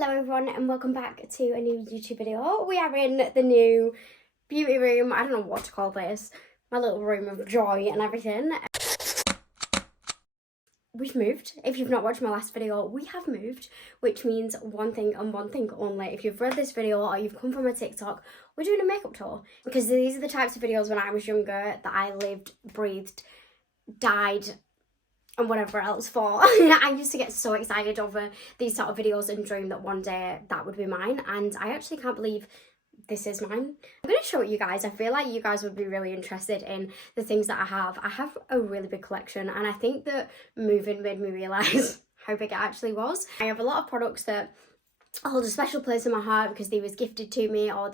Hello everyone and welcome back to a new YouTube video. We are in the new beauty room. I don't know what to call this. My little room of joy and everything. We've moved. If you've not watched my last video, we have moved, which means one thing and one thing only. If you've read this video or you've come from a TikTok, we're doing a makeup tour. Because these are the types of videos when I was younger that I lived, breathed, died, and whatever else for. I used to get so excited over these sort of videos and dream that one day that would be mine, and I actually can't believe this is mine. I'm going to show it you guys. I feel like you guys would be really interested in the things that I have. I have a really big collection, and I think that moving made me realise how big it actually was. I have a lot of products that hold a special place in my heart because they was gifted to me or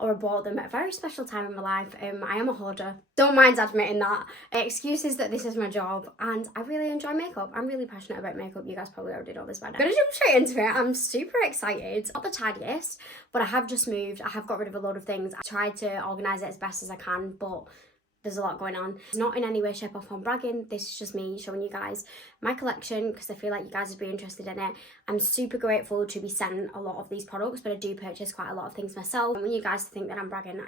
I bought them at a very special time in my life. I am a hoarder. Don't mind admitting that. Excuse is that this is my job and I really enjoy makeup. I'm really passionate about makeup. You guys probably already know this by now. I'm gonna jump straight into it. I'm super excited. Not the tidiest, but I have just moved. I have got rid of a load of things. I tried to organise it as best as I can, but there's a lot going on. It's not in any way, shape or form bragging. This is just me showing you guys my collection because I feel like you guys would be interested in it. I'm super grateful to be sent a lot of these products, but I do purchase quite a lot of things myself. And when you guys think that I'm bragging,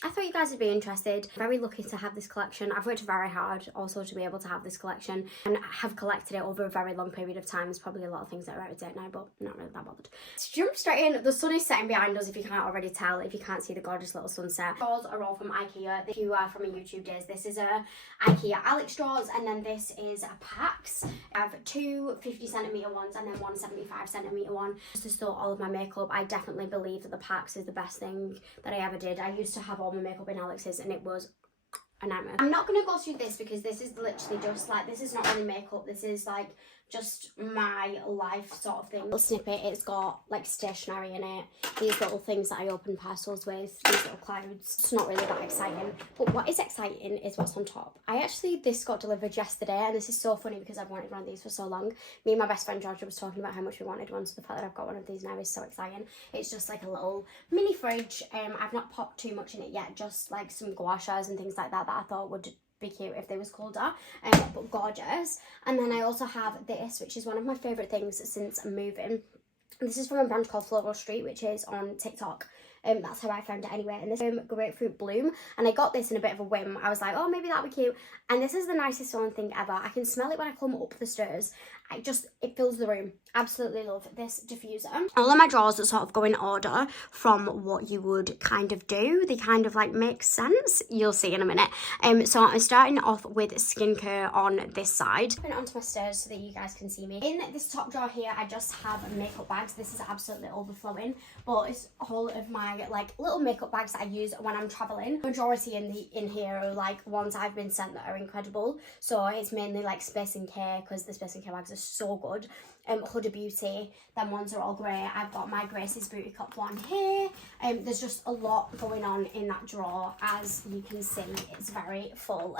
I thought you guys would be interested. I'm very lucky to have this collection. I've worked very hard also to be able to have this collection and have collected it over a very long period of time. There's probably a lot of things that are out of date now, but I'm not really that bothered. Let's jump straight in. The sun is setting behind us if you can't already tell, if you can't see the gorgeous little sunset. Straws are all from IKEA. If you are from a YouTube days, this is a IKEA Alex straws, and then this is a Pax. I have two 50cm ones and then one 75cm one. Just to store all of my makeup, I definitely believe that the Pax is the best thing that I ever did. I used to have all my makeup in Alex's and it was a nightmare. I'm not going to go through this because this is literally just like, this is not really makeup, this is like just my life sort of thing. Little snippet, it's got like stationery in it, these little things that I open parcels with, these little clouds. It's not really that exciting, but what is exciting is what's on top. This got delivered yesterday, and this is so funny because I've wanted one of these for so long. Me and my best friend Georgia was talking about how much we wanted one, so the fact that I've got one of these now is so exciting. It's just like a little mini fridge. I've not popped too much in it yet, just like some gouaches and things like that I thought would be cute if they was colder, but gorgeous. And then I also have this, which is one of my favourite things since moving. This is from a brand called Floral Street, which is on TikTok. That's how I found it anyway. And this grapefruit bloom, and I got this in a bit of a whim. I was like, oh, maybe that'd be cute. And this is the nicest smelling thing ever. I can smell it when I come up the stairs. It fills the room. Absolutely love this diffuser. All of my drawers that sort of go in order from what you would kind of do. They kind of like make sense. You'll see in a minute. So I'm starting off with skincare on this side. Put it onto my stairs so that you guys can see me. In this top drawer here, I just have makeup bags. This is absolutely overflowing, but it's all of my like little makeup bags that I use when I'm traveling. Majority in here are like ones I've been sent that are incredible. So it's mainly like Space & Care, because the Space & Care bags are so good. Huda Beauty, them ones are all grey. I've got my Grace's Beauty Cup one here. There's just a lot going on in that drawer. As you can see, it's very full.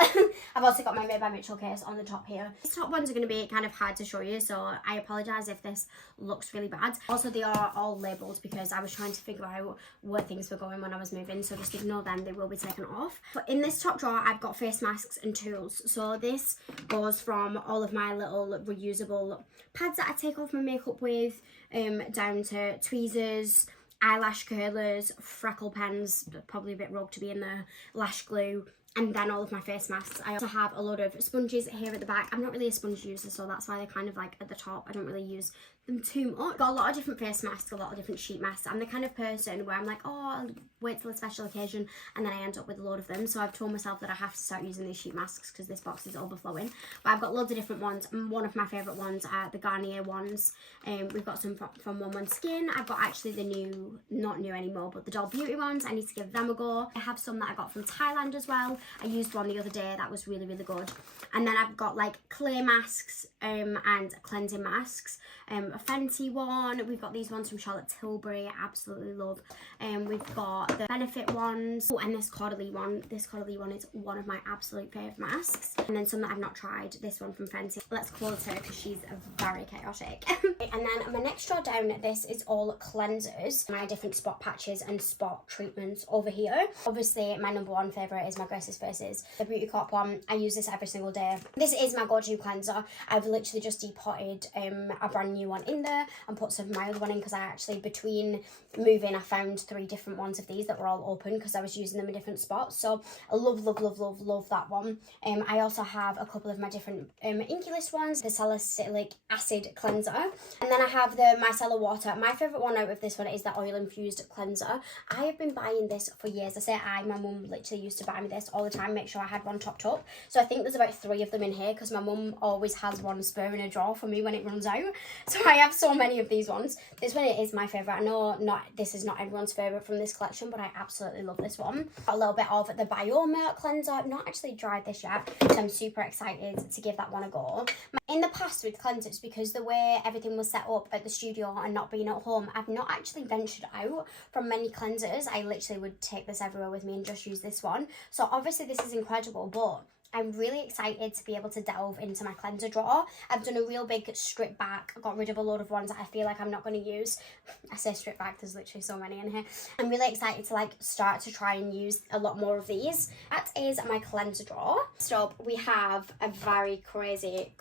I've also got my Made by Mitchell case on the top here. These top ones are going to be kind of hard to show you, so I apologise if this looks really bad. Also, they are all labelled because I was trying to figure out where things were going when I was moving, so just ignore them, they will be taken off. But in this top drawer, I've got face masks and tools. So this goes from all of my little reusable pads that I take off my makeup with, down to tweezers, eyelash curlers, freckle pens, probably a bit rogue to be in there, lash glue, and then all of my face masks. I also have a load of sponges here at the back. I'm not really a sponge user, so that's why they're kind of like at the top. I don't really use them too much. Got a lot of different face masks, a lot of different sheet masks. I'm the kind of person where I'm like, oh, I'll wait till a special occasion, and then I end up with a load of them. So I've told myself that I have to start using these sheet masks because this box is overflowing. But I've got loads of different ones. One of my favourite ones are the Garnier ones. We've got some from One Skin. I've got actually the new, not new anymore, but the Doll Beauty ones. I need to give them a go. I have some that I got from Thailand as well. I used one the other day that was really, really good. And then I've got like clay masks and cleansing masks. A Fenty one. We've got these ones from Charlotte Tilbury. I absolutely love. We've got the Benefit ones. Oh, and this Caudalie one. This Caudalie one is one of my absolute favourite masks. And then some that I've not tried. This one from Fenty. Let's close her because she's very chaotic. And then my next drawer down, this is all cleansers. My different spot patches and spot treatments over here. Obviously, my number one favourite is my Grace's Faces. The Beauty Corp one. I use this every single day. This is my go-to cleanser. I've literally just depotted a brand new one in there and put some of my other one in, because I actually, between moving, I found 3 different ones of these that were all open because I was using them in different spots. So I love that one. I also have a couple of my different Inky List ones, the salicylic acid cleanser, and then I have the micellar water. My favourite one out of this one is the oil infused cleanser. I have been buying this for years. I say my mum literally used to buy me this all the time, make sure I had one topped up. So I think there's about 3 of them in here because my mum always has one spare in a drawer for me when it runs out. So I have so many of these ones. This one is my favourite. I know this is not everyone's favourite from this collection, but I absolutely love this one. Got a little bit of the Byeleanorwood cleanser. I've not actually tried this yet, so I'm super excited to give that one a go. In the past with cleansers, because the way everything was set up at the studio and not being at home, I've not actually ventured out from many cleansers. I literally would take this everywhere with me and just use this one. So obviously this is incredible, but I'm really excited to be able to delve into my cleanser drawer. I've done a real big strip back. I got rid of a load of ones that I feel like I'm not going to use. I say strip back, there's literally so many in here. I'm really excited to like start to try and use a lot more of these. That is my cleanser drawer. Next up, we have a very crazy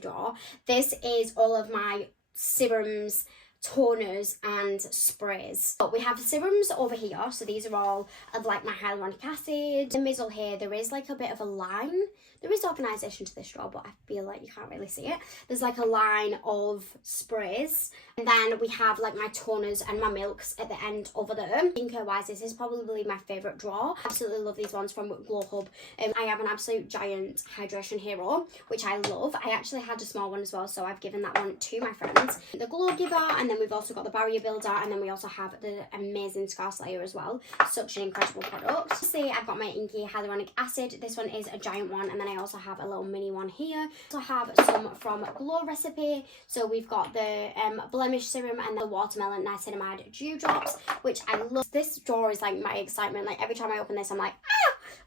drawer. This is all of my serums, toners and sprays. But we have serums over here, so these are all of like my hyaluronic acid. In the middle here there is like a bit of a line. There is organisation to this drawer, but I feel like you can't really see it. There's like a line of sprays, and then we have like my toners and my milks at the end over there. Skincare wise, this is probably my favourite drawer. Absolutely love these ones from Glow Hub. I have an absolute giant hydration hero, which I love. I actually had a small one as well, so I've given that one to my friends. The Glow Giver, and then we've also got the Barrier Builder, and then we also have the amazing Scar Slayer as well. Such an incredible product. Obviously, I've got my Inky Hyaluronic Acid. This one is a giant one, and then I also have a little mini one here. I also have some from Glow Recipe. So we've got the Blemish Serum and the Watermelon Niacinamide Dewdrops, which I love. This drawer is like my excitement. Like every time I open this, I'm like,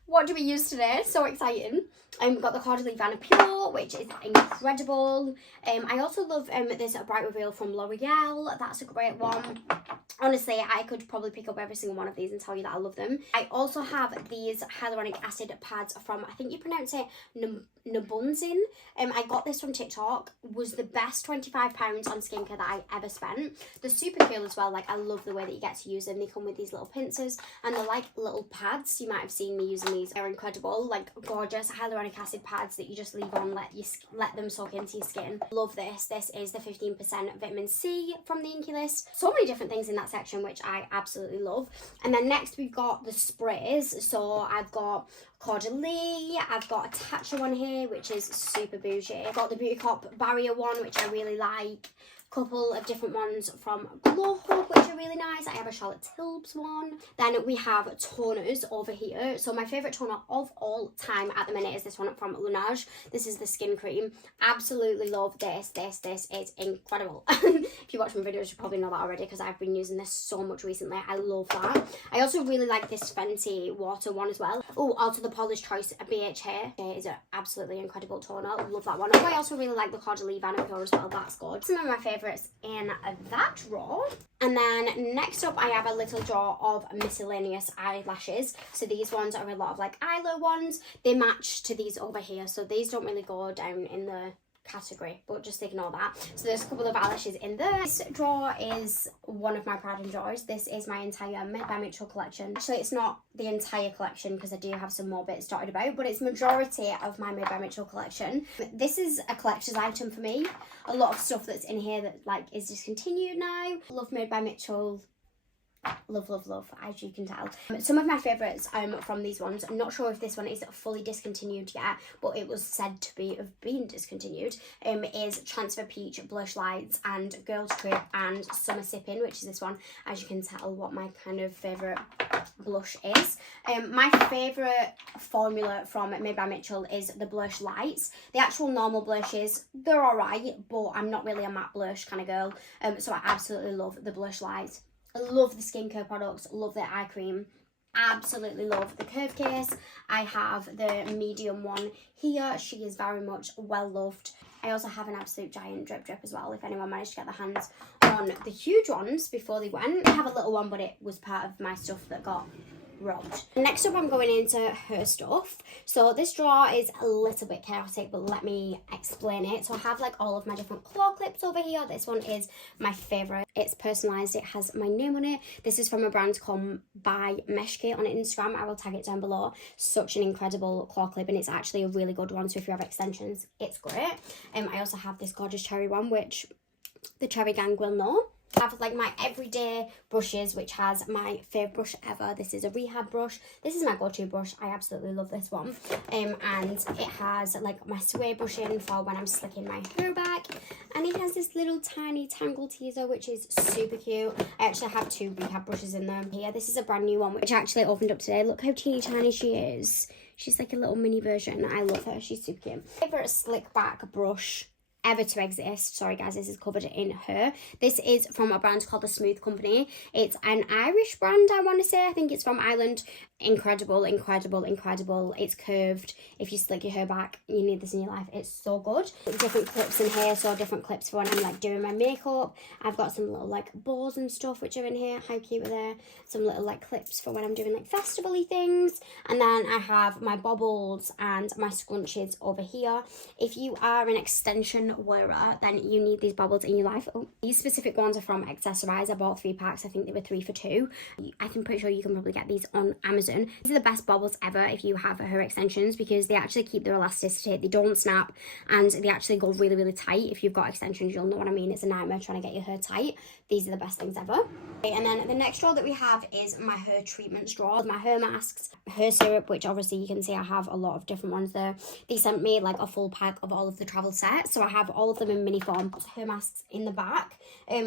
what do we use today? So exciting. We've got the Caudalie Vanna Pure, which is incredible. I also love this Bright Reveal from L'Oreal. That's a great one. Honestly, I could probably pick up every single one of these and tell you that I love them. I also have these hyaluronic acid pads from, I think you pronounce it Nabunzin. I got this from TikTok. Was the best £25 on skincare that I ever spent. They're super cool as well. Like I love the way that you get to use them. They come with these little pincers and they're like little pads. You might have seen me using these. They're incredible, like gorgeous hyaluronic acid pads that you just leave on, let them soak into your skin. Love this. This is the 15% vitamin C from the Inky List. So many different things in that section, which I absolutely love. And then next we've got the sprays. So I've got Caudalie, I've got a Tatcha one here, which is super bougie. I've got the Beauty Cop Barrier one, which I really like. Couple of different ones from Glow Hub, which are really nice. I have a Charlotte Tilbury one. Then we have toners over here. So my favourite toner of all time at the minute is this one from Laneige. This is the skin cream. Absolutely love this. This is incredible. If you watch my videos, you probably know that already because I've been using this so much recently. I love that. I also really like this Fenty water one as well. Oh, also the Paula's Choice BHA. It is an absolutely incredible toner. Love that one. I also really like the Caudalie Vanna Pure as well. That's good. Some of my favourites in that drawer. And then next up I have a little drawer of miscellaneous eyelashes. So these ones are a lot of like eyeliner ones. They match to these over here, so these don't really go down in the category, but just ignore that. So there's a couple of eyelashes in there. This drawer is one of my pride and joys. This is my entire Made by Mitchell collection. Actually, it's not the entire collection because I do have some more bits dotted about, but it's majority of my Made by Mitchell collection. This is a collector's item for me. A lot of stuff that's in here that like is discontinued now. Love Made by Mitchell. Love, as you can tell. Some of my favourites from these ones, I'm not sure if this one is fully discontinued yet, but it was said to have been discontinued, is Transfer Peach Blush Lights and Girls Trip and Summer Sippin', which is this one. As you can tell what my kind of favourite blush is. My favourite formula from Made by Mitchell is the Blush Lights. The actual normal blushes, they're alright, but I'm not really a matte blush kind of girl, so I absolutely love the Blush Lights. I love the skincare products, love their eye cream. Absolutely love the curve case. I have the medium one here. She is very much well loved. I also have an absolute giant drip as well, if anyone managed to get their hands on the huge ones before they went. I have a little one, but it was part of my stuff that got robbed. Next up, I'm going into her stuff. So this drawer is a little bit chaotic, but let me explain it. So I have like all of my different claw clips over here. This one is my favourite. It's personalised. It has my name on it. This is from a brand called Byeleanorwood on Instagram. I will tag it down below. Such an incredible claw clip, and it's actually a really good one. So if you have extensions, it's great. I also have this gorgeous cherry one, which the cherry gang will know. I have like my everyday brushes, which has my favourite brush ever. This is a rehab brush. This is my go-to brush. I absolutely love this one. And it has like my sway brush in for when I'm slicking my hair back. And it has this little tiny tangle teaser, which is super cute. I actually have 2 rehab brushes in there. Here, this is a brand new one, which I actually opened up today. Look how teeny tiny she is. She's like a little mini version. I love her. She's super cute. Favourite slick back brush ever to exist. Sorry guys, this is covered in her. This is from a brand called the Smooth Company. It's an Irish brand, I want to say. I think it's from Ireland. Incredible, incredible, incredible. It's curved. If you slick your hair back, you need this in your life. It's so good. Different clips in here, so different clips for when I'm like doing my makeup. I've got some little like bows and stuff which are in here. How cute are they? Some little like clips for when I'm doing like festival-y things. And then I have my bobbles and my scrunchies over here. If you are an extension wearer, then you need these bobbles in your life. Oh, these specific ones are from Accessorize. I bought 3 packs. I think they were 3 for 2. I'm pretty sure you can probably get these on Amazon. These are the best bobbles ever if you have hair extensions, because they actually keep their elasticity, they don't snap, and they actually go really, really tight. If you've got extensions, you'll know what I mean. It's a nightmare trying to get your hair tight. These are the best things ever. Okay, and then the next drawer that we have is my hair treatments drawer. My hair masks, hair syrup, which obviously you can see I have a lot of different ones there. They sent me like a full pack of all of the travel sets, so I have all of them in mini form. Hair masks in the back.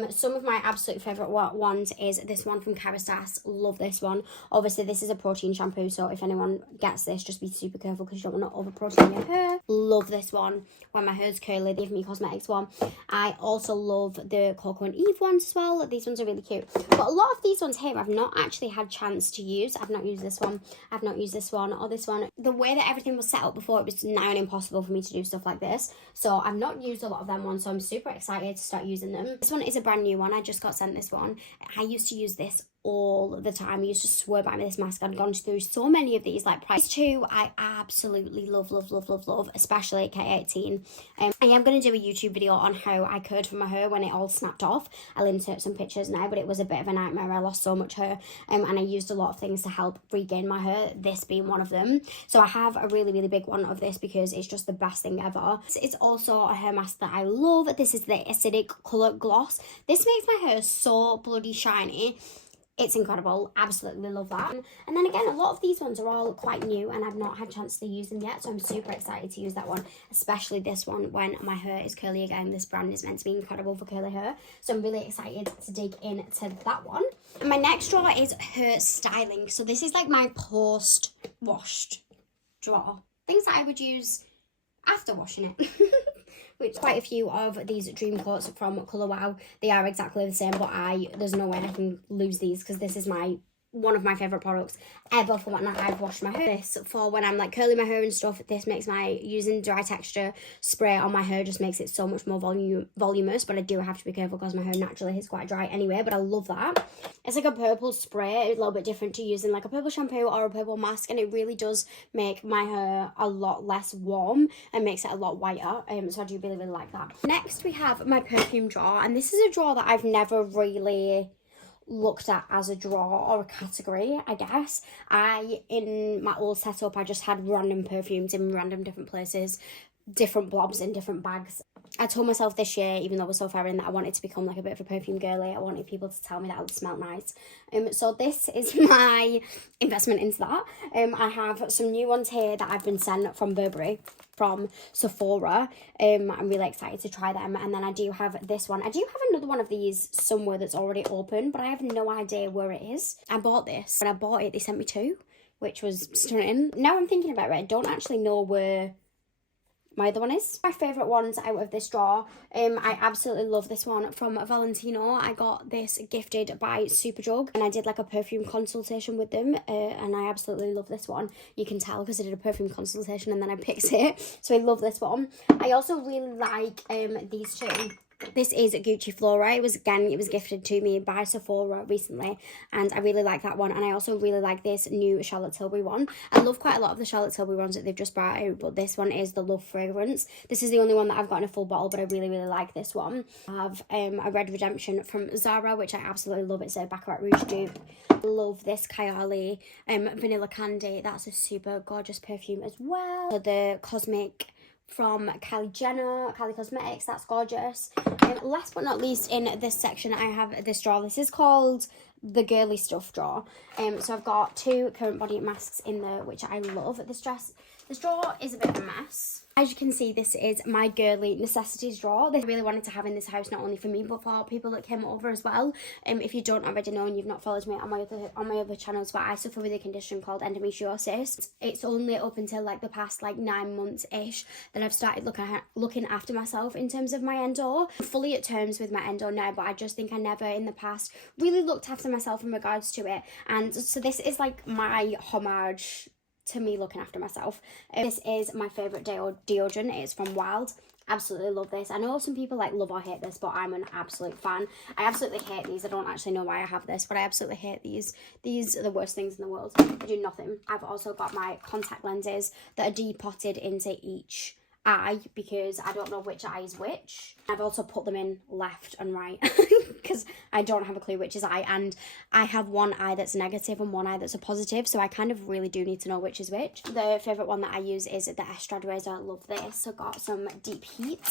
Some of my absolute favourite ones is this one from Kerastase. Love this one. Obviously this is a protein shampoo, so if anyone gets this, just be super careful because you don't want to over protein your hair. Love this one. When my hair's curly, the Give Me Cosmetics one. I also love the Coco and Eve ones as well. These ones are really cute. But a lot of these ones here I've not actually had chance to use. I've not used this one. I've not used this one or this one. The way that everything was set up before, it was now impossible for me to do stuff like this. So I've not used a lot of them ones, so I'm super excited to start using them. This one is a brand new one. I just got sent this one. I used to use this all the time. I used to swear by this mask. I'd gone through so many of these, like Price 2 I absolutely love, especially K18. I am going to do a YouTube video on how I curled for my hair when it all snapped off. I'll insert some pictures now, but it was a bit of a nightmare. I lost so much hair, and I used a lot of things to help regain my hair, this being one of them. So I have a really, really big one of this because it's just the best thing ever. It's also a hair mask that I love. This is the Acidic Colour Gloss. This makes my hair so bloody shiny. It's incredible. Absolutely love that. And then again, a lot of these ones are all quite new and I've not had a chance to use them yet, so I'm super excited to use that one, especially this one when my hair is curly again. This brand is meant to be incredible for curly hair, so I'm really excited to dig into that one. And my next drawer is hair styling. So this is like my post-washed drawer. Things that I would use after washing it. Which quite a few of these dream coats from Colour Wow. They are exactly the same, but there's no way I can lose these because this is one of my favourite products ever for when I've washed my hair. This for when I'm like curling my hair and stuff. This makes using dry texture spray on my hair just makes it so much more voluminous, but I do have to be careful because my hair naturally is quite dry anyway, but I love that. It's like a purple spray, a little bit different to using like a purple shampoo or a purple mask, and it really does make my hair a lot less warm and makes it a lot whiter, so I do really, really like that. Next we have my perfume drawer, and this is a drawer that I've never really looked at as a drawer or a category, I guess. In my old setup, I just had random perfumes in random different places, different blobs in different bags. I told myself this year, even though we're so far in, that I wanted to become like a bit of a perfume girly. I wanted people to tell me that I would smell nice. So this is my investment into that. I have some new ones here that I've been sent from Burberry, from Sephora. I'm really excited to try them. And then I do have this one. I do have another one of these somewhere that's already open, but I have no idea where it is. I bought this. When I bought it, they sent me 2, which was stunning. Now I'm thinking about it, I don't actually know where my other one is. My favourite ones out of this drawer, I absolutely love this one from Valentino. I got this gifted by Superdrug and I did like a perfume consultation with them, and I absolutely love this one. You can tell because I did a perfume consultation and then I picked it, so I love this one. I also really like these two. This is Gucci Flora. It was gifted to me by Sephora recently, and I really like that one. And I also really like this new Charlotte Tilbury one. I love quite a lot of the Charlotte Tilbury ones that they've just brought out, but this one is the Love fragrance. This is the only one that I've got in a full bottle, but I really like this one. I have a Red Redemption from Zara, which I absolutely love. It's a Baccarat Rouge dupe. I love this Kylie Vanilla Candy. That's a super gorgeous perfume as well. So the Cosmic from Kylie Jenner, Kylie Cosmetics, that's gorgeous. Last but not least, in this section, I have this drawer. This is called the girly stuff drawer. So I've got 2 current body masks in there, which I love. This drawer is a bit of a mess. As you can see, this is my girly necessities drawer. They really wanted to have in this house, not only for me, but for people that came over as well. If you don't already know and you've not followed me on my other channels, but I suffer with a condition called endometriosis. It's only up until like the past 9 months-ish that I've started looking after myself in terms of my endo. I'm fully at terms with my endo now, but I just think I never in the past really looked after myself in regards to it. And so this is like my homage to me looking after myself. This is my favourite deodorant. It's from Wild. Absolutely love this. I know some people love or hate this, but I'm an absolute fan. I absolutely hate these. I don't actually know why I have this, but I absolutely hate these. These are the worst things in the world. They do nothing. I've also got my contact lenses that are depotted into each eye because I don't know which eye is which. I've also put them in left and right because I don't have a clue which is eye, and I have one eye that's negative and one eye that's a positive, so I kind of really do need to know which is which. The favourite one that I use is the Estrad razor. I love this. So got some deep heat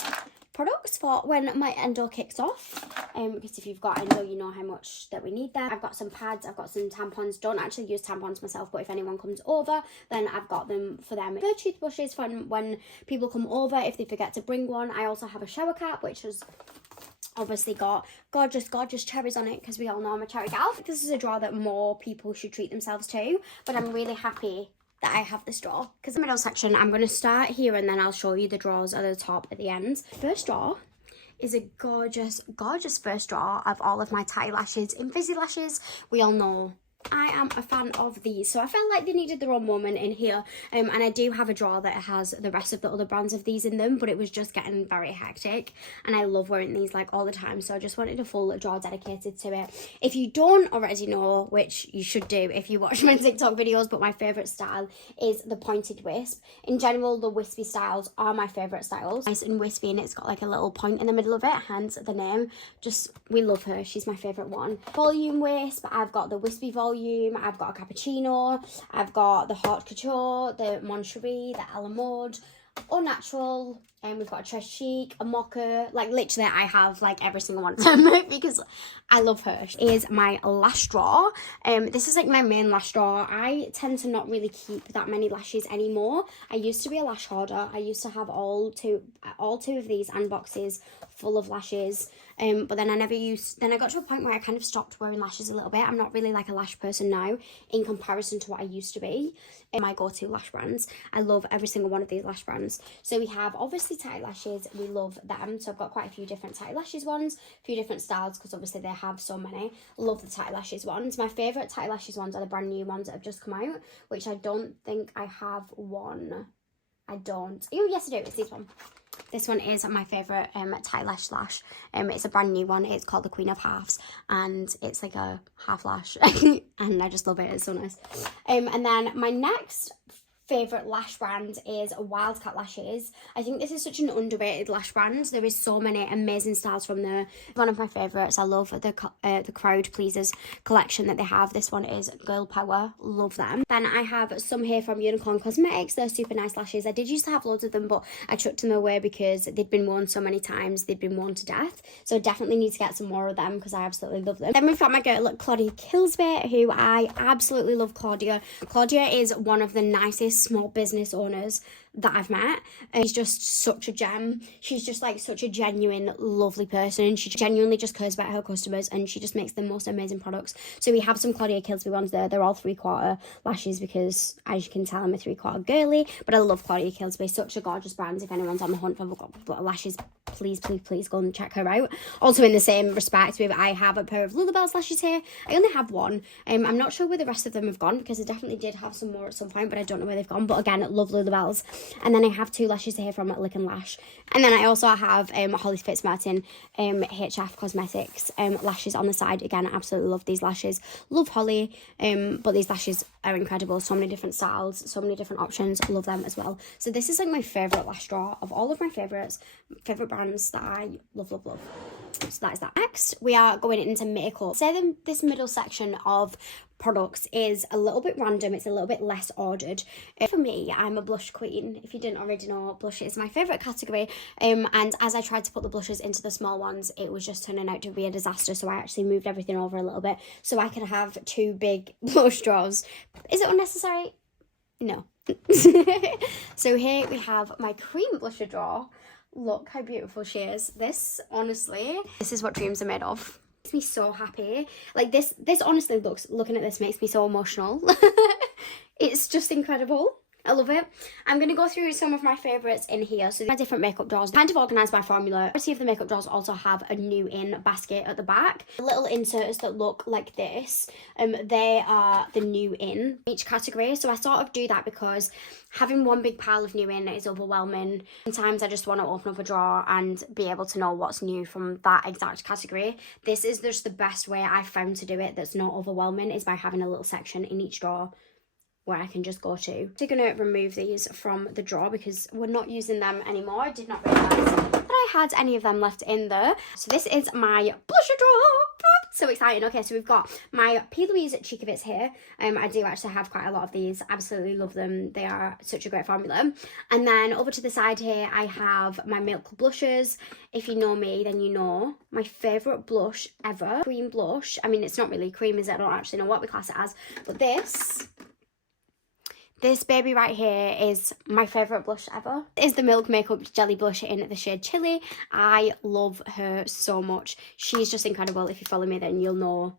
products for when my endo kicks off, because if you've got endo you know how much that we need there. I've got some pads, I've got some tampons. Don't actually use tampons myself, but if anyone comes over then I've got them for them. The toothbrushes for when people come over if they forget to bring one. I also have a shower cap which has obviously got gorgeous cherries on it because we all know I'm a cherry gal. This is a drawer that more people should treat themselves to, but I'm really happy that I have this drawer because the middle section, I'm going to start here and then I'll show you the drawers at the top at the end. First drawer is a gorgeous first drawer of all of my tight lashes in Fizzy Lashes. We all know I am a fan of these, so I felt like they needed their own moment in here, and I do have a drawer that has the rest of the other brands of these in them, but it was just getting very hectic and I love wearing these all the time, so I just wanted a full drawer dedicated to it. If you don't already know, which you should do if you watch my TikTok videos, but my favourite style is the pointed wisp. In general, the wispy styles are my favourite styles. Nice and wispy, and it's got a little point in the middle of it, hence the name. Just, we love her, she's my favourite one. Volume wisp, I've got the wispy volume, I've got a cappuccino, I've got the haute couture, the Moncherie, the a la mode, Au Natural, and we've got a Tres Chic, a mocha. Literally I have every single one of them because I love her. Is my lash drawer. This is my main lash drawer. I tend to not really keep that many lashes anymore. I used to be a lash hoarder. I used to have all two of these and boxes full of lashes. But then I got to a point where I kind of stopped wearing lashes a little bit. I'm not really a lash person now in comparison to what I used to be. My go-to lash brands. I love every single one of these lash brands. So we have obviously tight lashes. We love them. So I've got quite a few different tight lashes ones, a few different styles because obviously they have so many. Love the tight lashes ones. My favourite tight lashes ones are the brand new ones that have just come out, which I don't think I have one. I don't. Oh, yes, I do. It's this one. This one is my favourite tight lash. It's a brand new one. It's called the Queen of Halves, and it's a half lash, and I just love it. It's so nice. And then my next favourite lash brand is Wildcat Lashes. I think this is such an underrated lash brand. There is so many amazing styles from there. One of my favourites. I love the Crowd Pleasers collection that they have. This one is Girl Power. Love them. Then I have some here from Unicorn Cosmetics. They're super nice lashes. I did used to have loads of them, but I chucked them away because they'd been worn so many times. They'd been worn to death. So I definitely need to get some more of them because I absolutely love them. Then we've got my girl Claudia Kilsby, who I absolutely love. Claudia is one of the nicest small business owners that I've met. She's just such a gem. She's just such a genuine lovely person. She genuinely just cares about her customers, and she just makes the most amazing products. So we have some Claudia Kilsby ones there. They're all 3/4 lashes because, as you can tell, I'm a 3/4 girly, but I love Claudia Kilsby. Such a gorgeous brand. If anyone's on the hunt for lashes, please go and check her out. Also, in the same respect, I have a pair of Lulabelle's lashes here. I only have one. I'm not sure where the rest of them have gone because I definitely did have some more at some point, but I don't know where they've gone, but again, love Lulabelle's. And then I have 2 lashes here from Lick and Lash. And then I also have Holly Fitzmartin HF Cosmetics lashes on the side. Again, I absolutely love these lashes. Love Holly, but these lashes are incredible. So many different styles, so many different options. Love them as well. So this is like my favourite lash drawer of all of my favourite brands that I love. So that is that. Next, we are going into makeup. Say this middle section of products is a little bit random. It's a little bit less ordered. For me, I'm a blush queen. If you didn't already know, blush is my favourite category. And as I tried to put the blushes into the small ones, it was just turning out to be a disaster. So I actually moved everything over a little bit so I could have 2 big blush drawers. Is it unnecessary? No. So here we have my cream blusher drawer. Look how beautiful she is. This, honestly, this is what dreams are made of. Makes me so happy. Like this honestly looking at this makes me so emotional. It's just incredible. I love it. I'm going to go through some of my favourites in here. So my different makeup drawers, kind of organised by formula. Majority of the makeup drawers also have a new in basket at the back. Little inserts that look like this, they are the new in each category. So I sort of do that because having one big pile of new in is overwhelming. Sometimes I just want to open up a drawer and be able to know what's new from that exact category. This is just the best way I've found to do it that's not overwhelming, is by having a little section in each drawer where I can just go to. So I'm going to remove these from the drawer because we're not using them anymore. I did not realise that I had any of them left in there. So this is my blusher drawer. So exciting. Okay, so we've got my P. Louise Cheek of It's here. I do actually have quite a lot of these. Absolutely love them. They are such a great formula. And then over to the side here, I have my Milk blushes. If you know me, then you know my favourite blush ever. Cream blush. I mean, it's not really cream, is it? I don't actually know what we class it as. But this baby right here is my favourite blush ever. It is the Milk Makeup Jelly Blush in the shade Chili. I love her so much. She's just incredible. If you follow me, then you'll know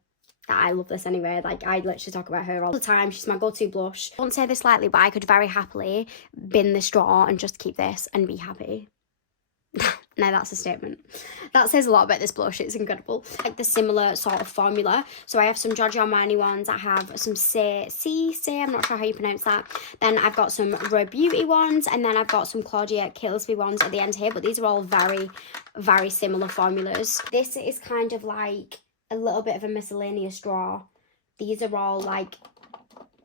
that I love this anyway. Like, I literally talk about her all the time. She's my go-to blush. I won't say this lightly, but I could very happily bin this drawer and just keep this and be happy. Now that's a statement. That says a lot about this blush. It's incredible. Like the similar sort of formula. So I have some Giorgio Armani ones. I have some Say, I'm not sure how you pronounce that. Then I've got some Rare Beauty ones. And then I've got some Claudia Kilsby ones at the end here. But these are all very, very similar formulas. This is kind of like a little bit of a miscellaneous drawer. These are all like,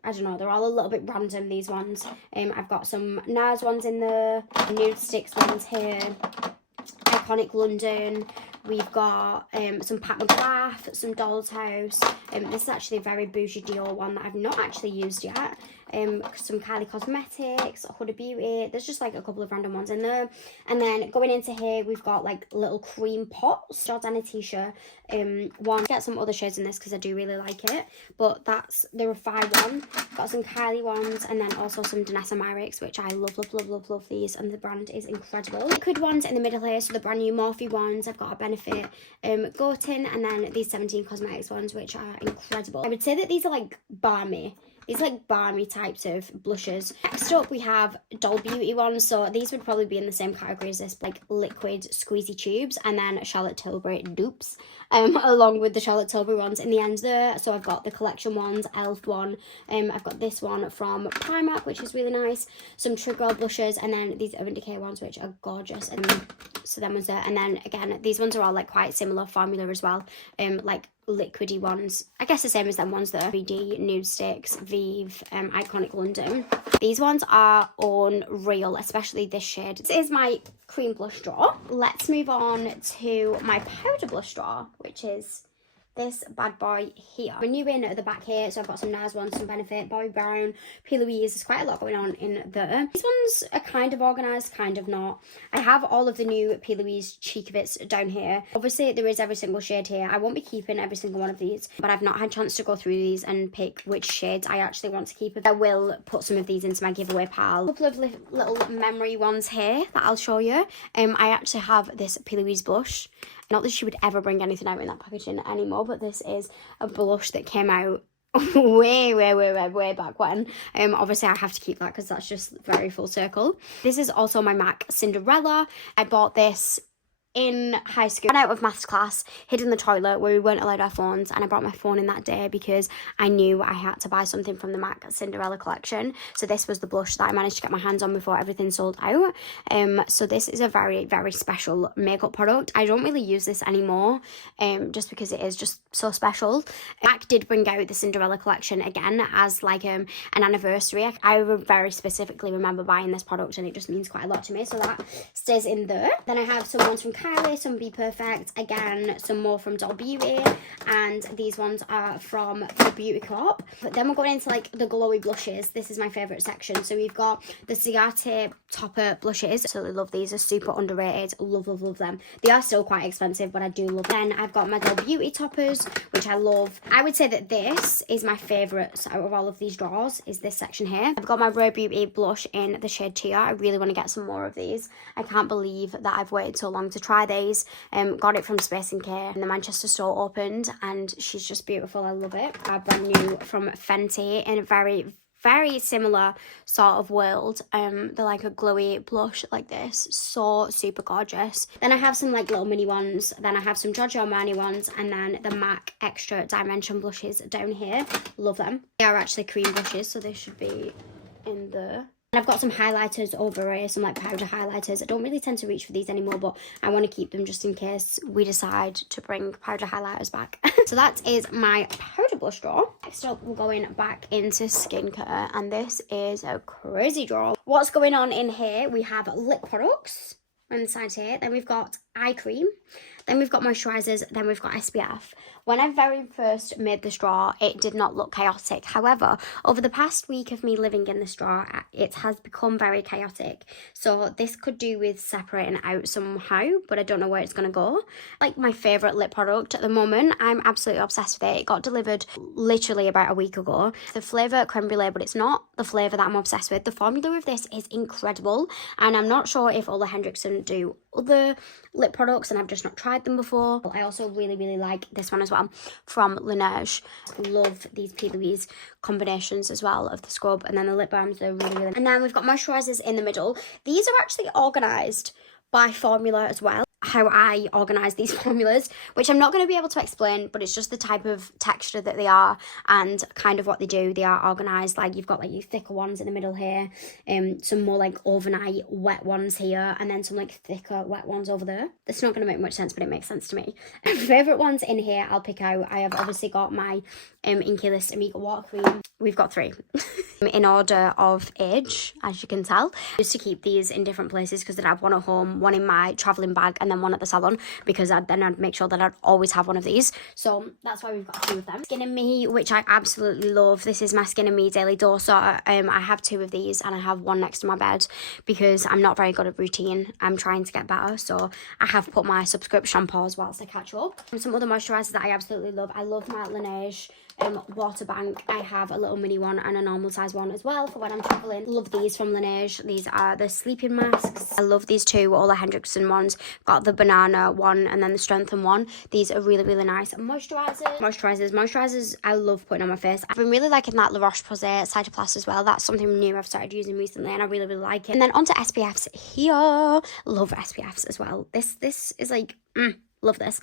I don't know, they're all a little bit random, these ones. I've got some NARS ones in there, Nude Sticks ones here, Iconic London. We've got some Pat McGrath, some Doll's House. This is actually a very bougie Dior one that I've not actually used yet. Some Kylie Cosmetics, Huda Beauty. There's just like a couple of random ones in there. And then going into here, we've got like little cream pots. Jordana Tisha one. Get some other shades in this because I do really like it. But that's the Refi one. Got some Kylie ones and then also some Danessa Myricks, which I love these. And the brand is incredible. Liquid ones in the middle here. So the brand new Morphe ones. I've got a Benefit Gotin, and then these 17 Cosmetics ones, which are incredible. I would say that these are like balmy. These like balmy types of blushes. Next up we have Doll Beauty ones. So these would probably be in the same category as this, like liquid squeezy tubes. And then Charlotte Tilbury dupes. Along with the Charlotte Tilbury ones in the end there. So I've got the collection ones, e.l.f. one. I've got this one from Primark, which is really nice. Some True Girl blushes. And then these Urban Decay ones, which are gorgeous. So them ones there. And then again, these ones are all like quite similar formula as well. Like liquidy ones, I guess the same as them ones there. 3D, Nude Sticks, Vive, Iconic London. These ones are unreal, especially this shade. This is my cream blush drawer. Let's move on to my powder blush drawer, which is this bad boy here. A new in at the back here, so I've got some NARS ones, some Benefit, Bobbi Brown, P. Louise. There's quite a lot going on in there. These ones are kind of organised, kind of not. I have all of the new P. Louise Cheek of It's down here. Obviously, there is every single shade here. I won't be keeping every single one of these, but I've not had a chance to go through these and pick which shades I actually want to keep. I will put some of these into my giveaway pile. A couple of little memory ones here that I'll show you. I actually have this P. Louise blush. Not that she would ever bring anything out in that packaging anymore, but this is a blush that came out way back when. Obviously I have to keep that because that's just very full circle. This is also my MAC Cinderella. I bought this in high school. I went out of maths class, hid in the toilet where we weren't allowed our phones, and I brought my phone in that day because I knew I had to buy something from the MAC Cinderella collection. So this was the blush that I managed to get my hands on before everything sold out. So this is a very, very special makeup product. I don't really use this anymore, just because it is just so special. MAC did bring out the Cinderella collection again as like an anniversary. I very specifically remember buying this product, and it just means quite a lot to me, so that stays in there. Then I have some ones from Kylie, some Be Perfect, again some more from Doll Beauty, and these ones are from the Beauty Co-op. But then we're going into like the glowy blushes. This is my favourite section. So we've got the Ciate Topper blushes. Absolutely love these. Are super underrated. Love, love, love them. They are still quite expensive, but I do love them. Then I've got my Doll Beauty toppers, which I love. I would say that this is my favourite out of all of these drawers, is this section here. I've got my Rare Beauty blush in the shade Tia. I really want to get some more of these. I can't believe that I've waited so long to try these. Got it from Space & Care, and the Manchester store opened, and she's just beautiful. I love it. Brand new from Fenty in a very similar sort of world. They're like a glowy blush like this, so super gorgeous. Then I have some like little mini ones, then I have some Giorgio Armani ones, and then the MAC Extra Dimension blushes down here. Love them. They are actually cream blushes, so they should be in there. And I've got some highlighters over here, some like powder highlighters. I don't really tend to reach for these anymore, but I want to keep them just in case we decide to bring powder highlighters back. So that is my powder blush drawer. Next up, we're going back into skincare, and this is a crazy drawer. What's going on in here? We have lip products on the side here, then we've got eye cream, then we've got moisturisers, then we've got SPF. When I very first made this drawer, it did not look chaotic. However, over the past week of me living in this drawer, it has become very chaotic. So this could do with separating out somehow, but I don't know where it's going to go. Like my favourite lip product at the moment, I'm absolutely obsessed with it. It got delivered literally about a week ago. The flavour creme brulee, but it's not the flavour that I'm obsessed with. The formula of this is incredible, and I'm not sure if Ole Henriksen do other lip products, and I've just not tried them before. I also really like this one as well from Laneige. Love these P. Louise combinations as well of the scrub, and then the lip balms, they're really and then we've got moisturisers in the middle. These are actually organised by formula as well, how I organise these formulas, which I'm not going to be able to explain, but it's just the type of texture that they are and kind of what they do. They are organised, like you've got like your thicker ones in the middle here, some more like overnight wet ones here, and then some like thicker wet ones over there. That's not going to make much sense, but it makes sense to me. Favourite ones in here I'll pick out. I have obviously got my Inky List Amiga Water Cream. We've got 3 in order of age, as you can tell, just to keep these in different places, because I'd have one at home, one in my travelling bag, and then one at the salon, because I'd make sure that I'd always have one of these. So that's why we've got 2 of them. Skin and Me, which I absolutely love. This is my Skin and Me Daily Doser. I have 2 of these, and I have one next to my bed because I'm not very good at routine. I'm trying to get better, so I have put my subscription on pause whilst I catch up. And some other moisturisers that I absolutely love. I love my Laneige water bank. I have a little mini one and a normal size one as well for when I'm traveling. Love these from Laneige. These are the sleeping masks. I love these 2 Ole Henriksen ones. Got the banana one and then the strengthen one. These are really nice. Moisturisers I love putting on my face. I've been really liking that La Roche-Posay Cytoplast as well. That's something new I've started using recently, and I really like it. And then onto SPFs here. Love SPFs as well. This is like love this.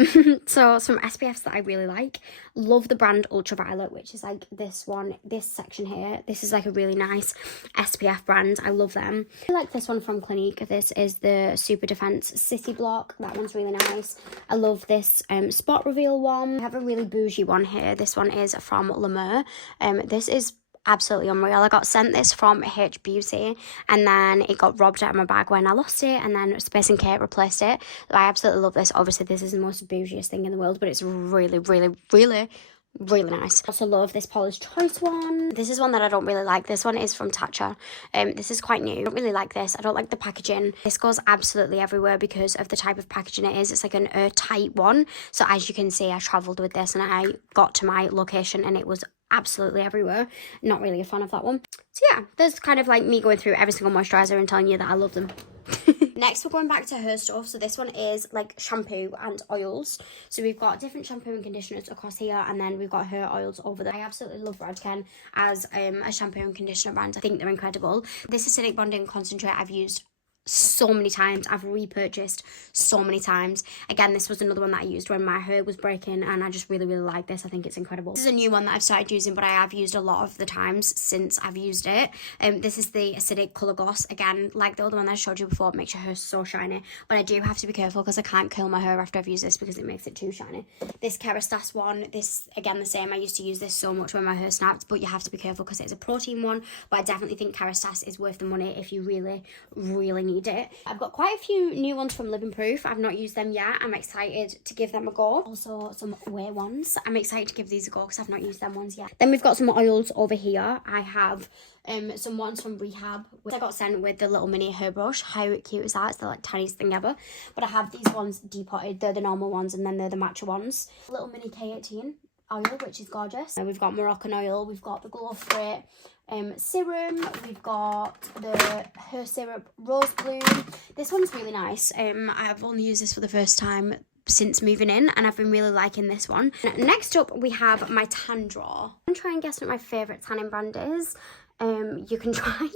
So some SPFs that I really like. Love the brand Ultraviolet, which is like this one, this section here. This is like a really nice SPF brand. I love them. I like this one from Clinique. This is the Super Defense City Block. That one's really nice. I love this Spot Reveal one. I have a really bougie one here. This one is from La Mer. This is absolutely unreal. I got sent this from H Beauty, and then it got robbed out of my bag when I lost it, and then Space & Care replaced it. So I absolutely love this. Obviously this is the most bougiest thing in the world, but it's really nice. I also love this Paula's Choice one. This is one that I don't really like. This one is from Tatcha. This is quite new. I don't really like this. I don't like the packaging. This goes absolutely everywhere because of the type of packaging it is. It's like an airtight one. So as you can see, I travelled with this and I got to my location and it was absolutely everywhere. Not really a fan of that one. So yeah, there's kind of like me going through every single moisturiser and telling you that I love them. Next, we're going back to her stuff. So this one is like shampoo and oils. So we've got different shampoo and conditioners across here, and then we've got her oils over there. I absolutely love Redken as a shampoo and conditioner brand. I think they're incredible. This acidic bonding concentrate I've used so many times. I've repurchased so many times. Again, this was another one that I used when my hair was breaking, and I just really like this. I think it's incredible. This is a new one that I've started using, but I have used a lot of the times since I've used it. This is the Acidic Colour Gloss. Again, like the other one that I showed you before, it makes your hair so shiny, but I do have to be careful because I can't curl my hair after I've used this because it makes it too shiny. This Kerastase one, this again the same. I used to use this so much when my hair snapped, but you have to be careful because it's a protein one, but I definitely think Kerastase is worth the money if you really need it. I've got quite a few new ones from Living Proof. I've not used them yet. I'm excited to give them a go. Also some Way ones. I'm excited to give these a go because I've not used them ones yet. Then we've got some oils over here. I have some ones from Rehab, which I got sent with the little mini hairbrush. How cute is that? It's the like tiniest thing ever. But I have these ones depotted. They're the normal ones, and then they're the matcha ones. Little mini K18 oil, which is gorgeous. And we've got Moroccan oil. We've got the Glow Spray serum. We've got the Hair Syrup Rose Bloom. This one's really nice. I've only used this for the first time since moving in, and I've been really liking this one. Next up, we have my tan drawer. I'm trying and guess what my favourite tanning brand is. You can try.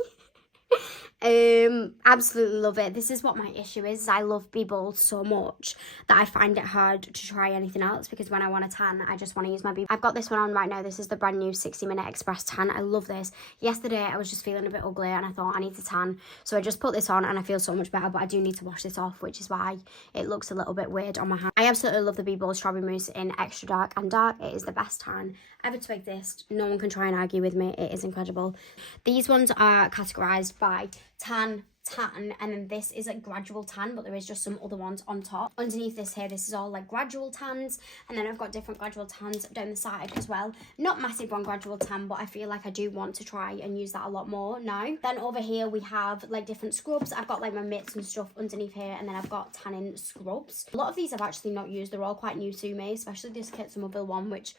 Absolutely love it. This is what my issue is. I love Be Bold so much that I find it hard to try anything else, because when I want a tan, I just want to use my Be Bold. I've got this one on right now. This is the brand new 60-minute express tan. I love this. Yesterday I was just feeling a bit ugly and I thought I need to tan, so I just put this on and I feel so much better, but I do need to wash this off, which is why it looks a little bit weird on my hand. I absolutely love the Be Bold Strawberry Mousse in extra dark and dark. It is the best tan ever to exist. No one can try and argue with me. It is incredible. These ones are categorized by tan, and then this is a gradual tan, but there is just some other ones on top. Underneath this here, this is all like gradual tans, and then I've got different gradual tans down the side as well. Not massive on gradual tan, but I feel like I do want to try and use that a lot more now. Then over here we have like different scrubs. I've got like my mitts and stuff underneath here, and then I've got tanning scrubs. A lot of these I've actually not used. They're all quite new to me, especially this Kate Somerville one, which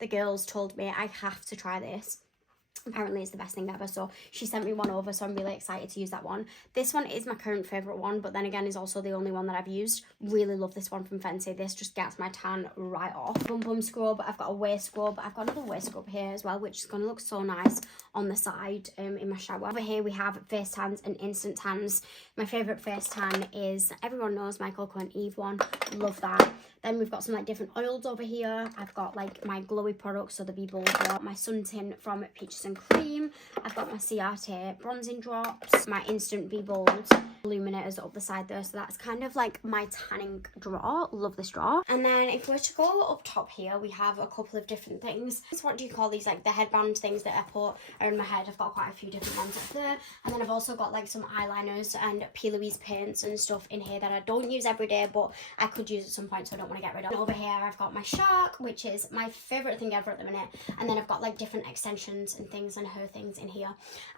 the girls told me I have to try this. Apparently it's the best thing ever, so she sent me one over, so I'm really excited to use that one. This one is my current favourite one, but then again is also the only one that I've used. Really love this one from Fenty. This just gets my tan right off. Bum scrub. I've got a waist scrub. I've got another waist scrub here as well, which is going to look so nice on the side in my shower. Over here we have face tans and instant tans. My favourite face tan is, everyone knows, my Coco and Eve one. Love that. Then we've got some like different oils over here. I've got like my glowy products, so the Be Bold one, my sun tin from Peaches and Cream. I've got my CRT bronzing drops, my instant Be Bold illuminators up the side there. So that's kind of like my tanning drawer. Love this drawer. And then if we're to go up top here, we have a couple of different things. What do you call these? Like the headband things that I put around my head. I've got quite a few different ones up there. And then I've also got like some eyeliners and P. Louise paints and stuff in here that I don't use every day, but I could use at some point, so I don't want to get rid of. And over here I've got my shark, which is my favourite thing ever at the minute. And then I've got like different extensions and things and hair things in here.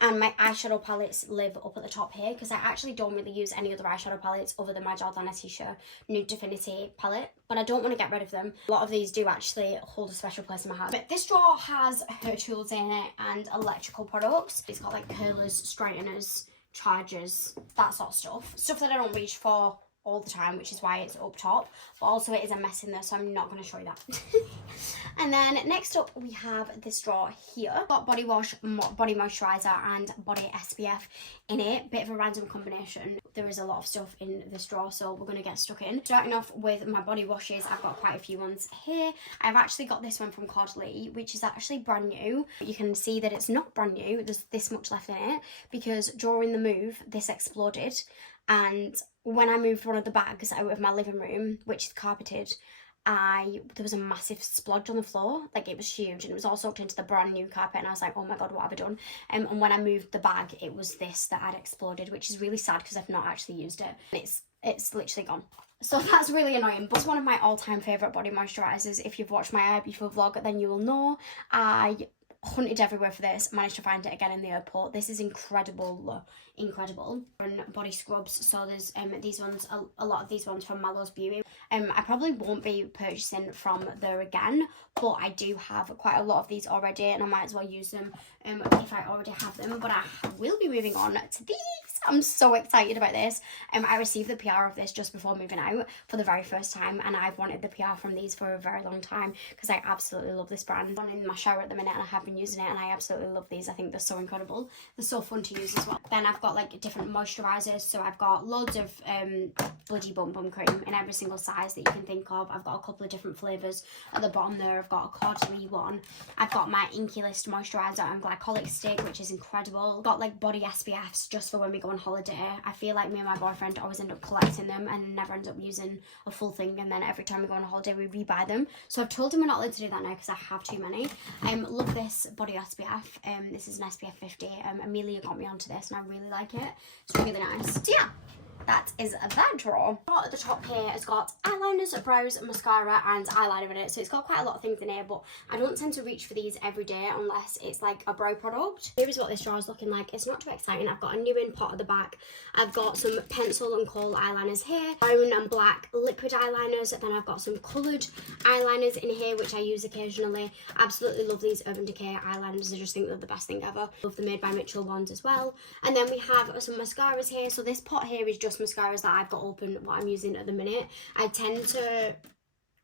And my eyeshadow palettes live up at the top here, because I actually don't really use any other eyeshadow palettes other than my Jordana Tisha Nude Definity palette, but I don't want to get rid of them. A lot of these do actually hold a special place in my heart. But this drawer has hair tools in it and electrical products. It's got like curlers, straighteners, chargers, that sort of stuff. Stuff that I don't reach for all the time, which is why it's up top, but also it is a mess in there, so I'm not going to show you that. And then next up we have this drawer here. Got body wash, body moisturizer and body SPF in it. Bit of a random combination. There is a lot of stuff in this drawer, so we're going to get stuck in. Starting off with my body washes, I've got quite a few ones here. I've actually got this one from Caudalie, which is actually brand new. You can see that it's not brand new. There's this much left in it, because during the move this exploded, and when I moved one of the bags out of my living room, which is carpeted, there was a massive splodge on the floor. Like, it was huge, and it was all soaked into the brand new carpet, and I was like, oh my god, what have I done? And when I moved the bag, it was this that had exploded, which is really sad because I've not actually used it. It's literally gone. So that's really annoying. But it's one of my all-time favourite body moisturisers. If you've watched my Ibiza vlog, then you will know I hunted everywhere for this, managed to find it again in the airport. This is incredible. And body scrubs, so there's these ones, a lot of these ones from Mallows Beauty. I probably won't be purchasing from there again, but I do have quite a lot of these already, and I might as well use them if I already have them. But I will be moving on to these. I'm so excited about this. I received the PR of this just before moving out for the very first time, and I've wanted the PR from these for a very long time because I absolutely love this brand. I'm in my shower at the minute, and I have been been using it and I absolutely love these. I think they're so incredible. They're so fun to use as well. Then I've got like different moisturisers. So I've got loads of bloody bum cream in every single size that you can think of. I've got a couple of different flavours at the bottom there. I've got a cautery one. I've got my Inky List moisturiser and glycolic stick, which is incredible. Got like body SPFs just for when we go on holiday. I feel like me and my boyfriend always end up collecting them and never end up using a full thing, and then every time we go on a holiday we rebuy them. So I've told him we're not allowed to do that now because I have too many. Love this body SPF. This is an SPF 50. Amelia got me onto this and I really like it. It's really nice. So yeah, that is that drawer. At the top here has got eyeliners, brows, mascara and eyeliner in it. So it's got quite a lot of things in here, but I don't tend to reach for these every day unless it's like a brow product. Here is what this drawer is looking like. It's not too exciting. I've got a new in pot at the back. I've got some pencil and kohl eyeliners here, brown and black liquid eyeliners. Then I've got some coloured eyeliners in here, which I use occasionally. Absolutely love these Urban Decay eyeliners. I just think they're the best thing ever. Love the Made by Mitchell ones as well. And then we have some mascaras here. So this pot here is just mascaras that I've got open, what I'm using at the minute. I tend to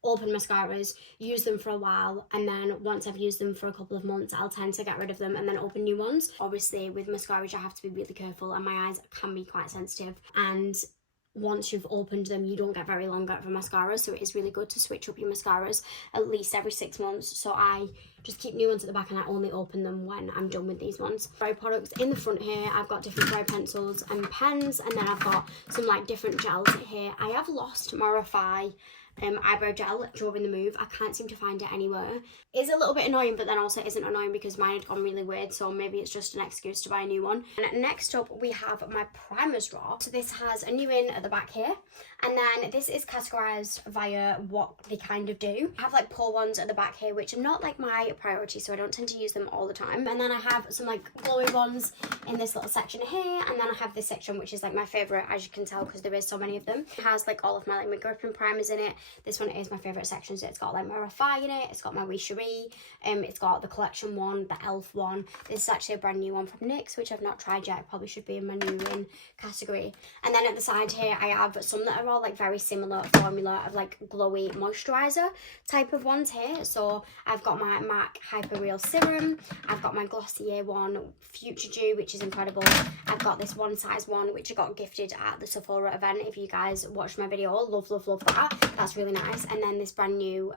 open mascaras, use them for a while, and then once I've used them for a couple of months I'll tend to get rid of them and then open new ones. Obviously with mascaras you have to be really careful, and my eyes can be quite sensitive, and once you've opened them you don't get very long out of a mascara, so it is really good to switch up your mascaras at least every 6 months. So I just keep new ones at the back and I only open them when I'm done with these ones. Brow products in the front here, I've got different brow pencils and pens, and then I've got some like different gels here. I have lost my Refy eyebrow gel during the move. I can't seem to find it anywhere. It's a little bit annoying, but then also isn't annoying because mine had gone really weird, so maybe it's just an excuse to buy a new one. And next up we have my primers drawer. So this has a new in at the back here, and then this is categorized via what they kind of do. I have like pour ones at the back here, which are not like my priority, so I don't tend to use them all the time. And then I have some like glowy ones in this little section here, and then I have this section which is like my favorite, as you can tell, because there is so many of them. It has like all of my like my gripping primers in it. This one is my favorite section, so it's got like my Refy in it, it's got my Wee Cherie, it's got the collection one, the elf one. This is actually a brand new one from NYX, which I've not tried yet. It probably should be in my new in category. And then at the side here I have some that are all like very similar formula of like glowy moisturizer type of ones here. So I've got my MAC Hyper Real Serum, I've got my Glossier one, Future Dew, which is incredible. I've got this one size one which I got gifted at the Sephora event. If you guys watched my video, love that. That's really nice. And then this brand new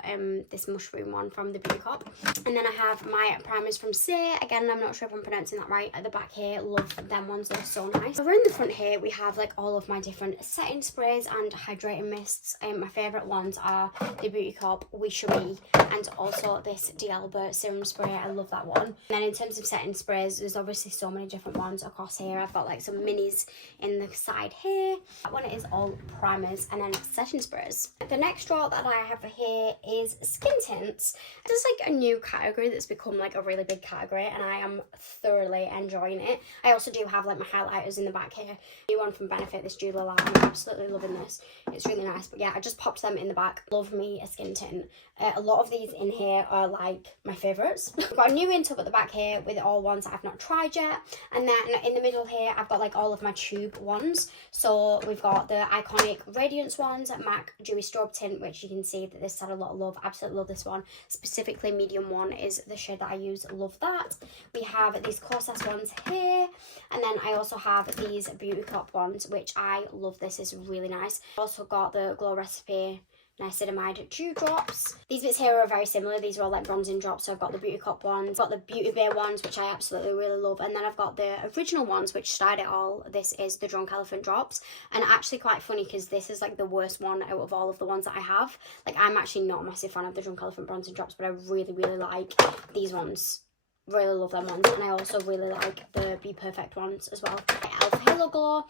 this mushroom one from the Beauty Cop. And then I have my primers from Say. Again, I'm not sure if I'm pronouncing that right. At the back here, love them ones, they're so nice. Around the front here we have like all of my different setting sprays and hydrating mists. My favourite ones are the Beauty Cop, Wee Cherie, and also this D'Alba serum spray. I love that one. And then in terms of setting sprays, there's obviously so many different ones across here. I've got like some minis in the side here. That one is all primers and then setting sprays. The next drawer that I have here is skin tints. This is like a new category that's become like a really big category, and I am thoroughly enjoying it. I also do have like my highlighters in the back here. New one from Benefit, this Julia Lamb. I'm absolutely loving this. It's really nice. But yeah, I just popped them in the back. Love me a skin tint. A lot of these in here are like my favourites. I've got a new in tub at the back here with all ones that I've not tried yet. And then in the middle here, I've got like all of my tube ones. So we've got the iconic Radiance ones, MAC Dewy Strobe Tint, which you can see that this had a lot of love. Absolutely love this one. Specifically medium one is the shade that I use. Love that. We have these Corsas ones here. And then I also have these Beauty Cop ones, which I love. This is really nice. Also got the Glow Recipe niacinamide dew drops. These bits here are very similar. These are all like bronzing drops. So I've got the Beauty Cop ones, I've got the Beauty Bay ones, which I absolutely really love, and then I've got the original ones which started it all. This is the Drunk Elephant drops, and actually quite funny because this is like the worst one out of all of the ones that I have. Like, I'm actually not a massive fan of the Drunk Elephant bronzing drops, but I really like these ones. Really love them ones, and I also really like the Be Perfect ones as well. Elf Halo Glow,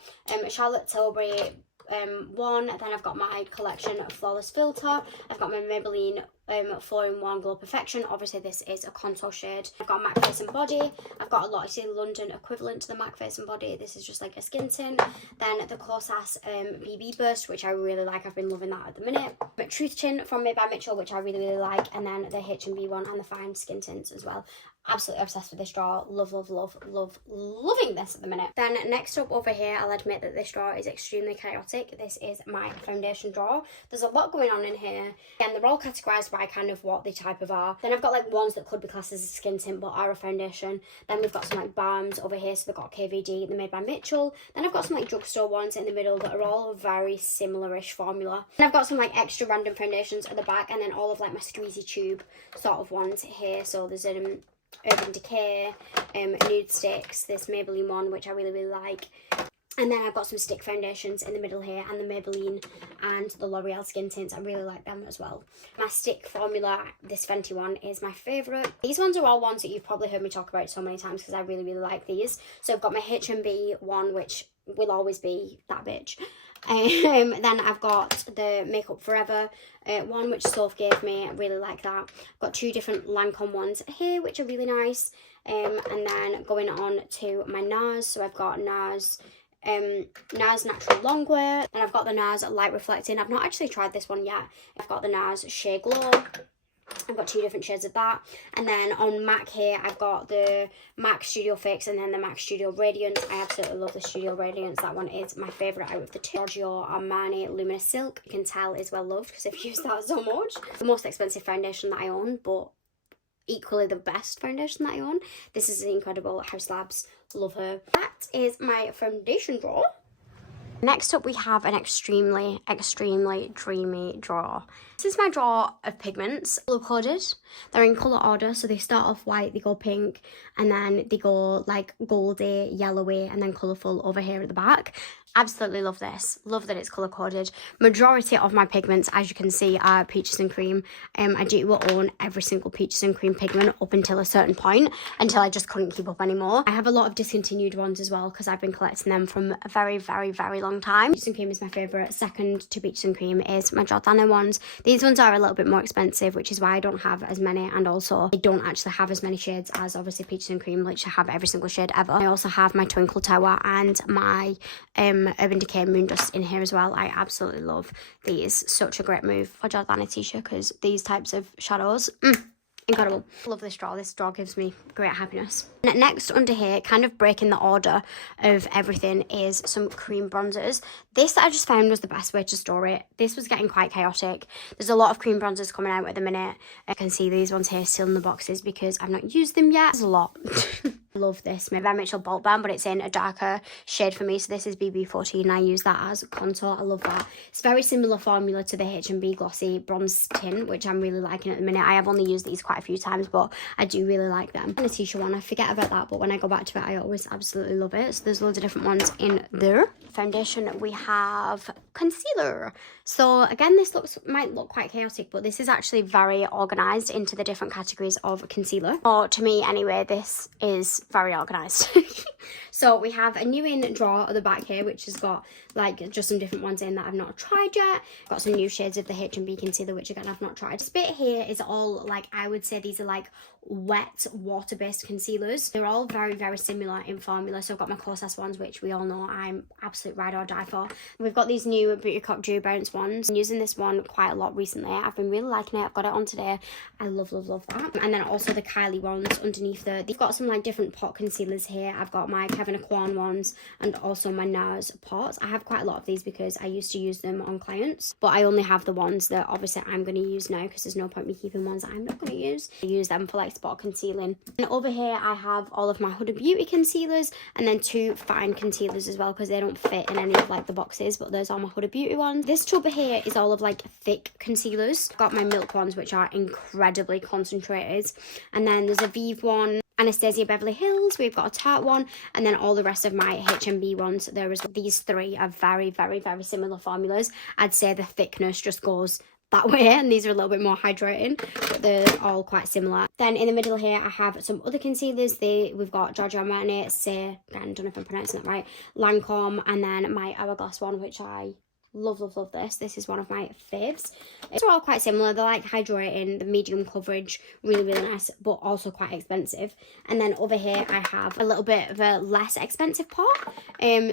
Charlotte Tilbury one. Then I've got my collection of Flawless Filter. I've got my Maybelline 4-in-1 Glow Perfection. Obviously this is a contour shade. I've got MAC Face and Body. I've got a Lotte London equivalent to the MAC Face and Body. This is just like a skin tint. Then the Corsas BB Burst, which I really like. I've been loving that at the minute. But Truth Tint from Made by Mitchell, which I really like. And then the H&B one and the Fine Skin Tints as well. Absolutely obsessed with this drawer. Loving this at the minute. Then next up over here, I'll admit that this drawer is extremely chaotic. This is my foundation drawer. There's a lot going on in here. Again, they're all categorised by kind of what they type of are. Then I've got like ones that could be classed as a skin tint but are a foundation. Then we've got some like balms over here, so they've got KVD, they're made by Mitchell. Then I've got some like drugstore ones in the middle that are all very similar-ish formula. And I've got some like extra random foundations at the back, and then all of like my squeezy tube sort of ones here. So there's Urban Decay, Nude Sticks, this Maybelline one which I really like. And then I've got some stick foundations in the middle here, and the Maybelline and the L'Oreal skin tints. I really like them as well. My stick formula, this Fenty one, is my favourite. These ones are all ones that you've probably heard me talk about so many times because I really like these. So I've got my H&B one, which will always be that bitch. Then I've got the Makeup Forever one, which Soph gave me. I really like that. I've got two different Lancome ones here, which are really nice. And then going on to my NARS. So I've got NARS Natural Longwear, and I've got the NARS Light Reflecting. I've not actually tried this one yet. I've got the NARS Shea Glow. I've got two different shades of that. And then on MAC here, I've got the MAC Studio Fix and then the MAC Studio Radiance. I absolutely love the Studio Radiance. That one is my favourite out of the two. Giorgio Armani Luminous Silk. You can tell is well loved because I've used that so much. The most expensive foundation that I own, but equally the best foundation that I own. This is the incredible House Labs. Love her. That is my foundation drawer. Next up we have an extremely dreamy drawer. This is my drawer of pigments, colour coded. They're in colour order, so they start off white, they go pink, and then they go like goldy, yellowy, and then colourful over here at the back. Absolutely love this. Love that it's colour coded. Majority of my pigments, as you can see, are peaches and cream. I do own every single peaches and cream pigment up until a certain point, until I just couldn't keep up anymore. I have a lot of discontinued ones as well because I've been collecting them from a very long time. Peaches and cream is my favourite. Second to peaches and cream is my Jordana ones. These ones are a little bit more expensive, which is why I don't have as many, and also I don't actually have as many shades as obviously peaches and cream, which I have every single shade ever. I also have my Twinkle Tower and my Urban Decay Moondust in here as well. I absolutely love these. Such a great move for Jordana Tisha because these types of shadows, incredible. Love this drawer. This drawer gives me great happiness. Next under here, kind of breaking the order of everything, is some cream bronzers. This I just found was the best way to store it. This was getting quite chaotic. There's a lot of cream bronzers coming out at the minute. I can see these ones here still in the boxes because I've not used them yet. There's a lot. Love this. Maybe I Mitchell Bolt Balm, but it's in a darker shade for me. So this is BB14. I use that as contour. I love that. It's very similar formula to the H&B Glossy Bronze Tint, which I'm really liking at the minute. I have only used these quite a few times, but I do really like them. And a Tisha one, I forget about that, but when I go back to it, I always absolutely love it. So there's loads of different ones in there. Foundation, we have concealer. So again, this might look quite chaotic, but this is actually very organised into the different categories of concealer. Or to me anyway, this is very organised. So we have a new in drawer at the back here, which has got like just some different ones in that I've not tried yet. Got some new shades of the H&B concealer, which again I've not tried. This bit here is all like, I would say these are like wet water-based concealers. They're all very similar in formula. So I've got my Kosas ones, which we all know I'm absolute ride or die for. We've got these new Beauty Cop Dew Bounce ones. I'm using this one quite a lot recently. I've been really liking it. I've got it on today. I love that. And then also the Kylie ones underneath there. They've got some like different pot concealers here. I've got my Kevin Aquan ones and also my NARS pots. I have quite a lot of these because I used to use them on clients, but I only have the ones that obviously I'm going to use now because there's no point me keeping ones that I'm not going to use. I use them for like spot concealing. And over here I have all of my Huda Beauty concealers and then two fine concealers as well because they don't fit in any of like the boxes, but those are my Huda Beauty ones. This tub here is all of like thick concealers. Got my Milk ones, which are incredibly concentrated, and then there's a Vive one, Anastasia Beverly Hills, we've got a Tarte one, and then all the rest of my H&B ones. There is these three are very similar formulas. I'd say the thickness just goes that way, and these are a little bit more hydrating, but they're all quite similar. Then in the middle here I have some other concealers. We've got Giorgio Armani, again, don't know if I'm pronouncing that right, Lancome, and then my Hourglass one, which I love this. This is one of my faves. They're all quite similar. They're like hydrating, the medium coverage, really nice, but also quite expensive. And then over here I have a little bit of a less expensive pot.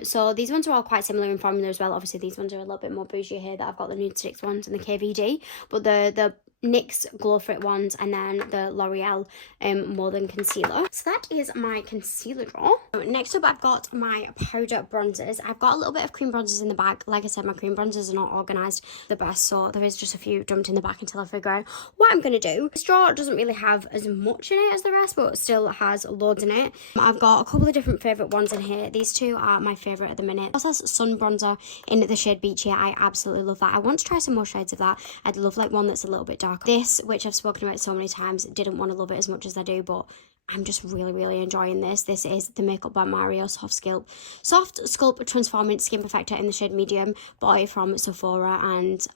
So these ones are all quite similar in formula as well. Obviously these ones are a little bit more bougie here, that I've got the Nude Sticks ones and the KVD, but the NYX Glow Fit ones, and then the L'Oreal More Than Concealer. So that is my concealer drawer. Next up, I've got my powder bronzers. I've got a little bit of cream bronzers in the bag. Like I said, my cream bronzers are not organised the best, so there is just a few dumped in the back until I figure out what I'm going to do. This drawer doesn't really have as much in it as the rest, but still has loads in it. I've got a couple of different favourite ones in here. These two are my favourite at the minute. Also has sun bronzer in the shade Beachy. I absolutely love that. I want to try some more shades of that. I'd love like one that's a little bit darker. This, which I've spoken about so many times, didn't want to love it as much as I do, but I'm just really enjoying this. This is the Makeup by Mario Soft Sculpt Transforming Skin Perfector in the shade Medium. Bought it from Sephora and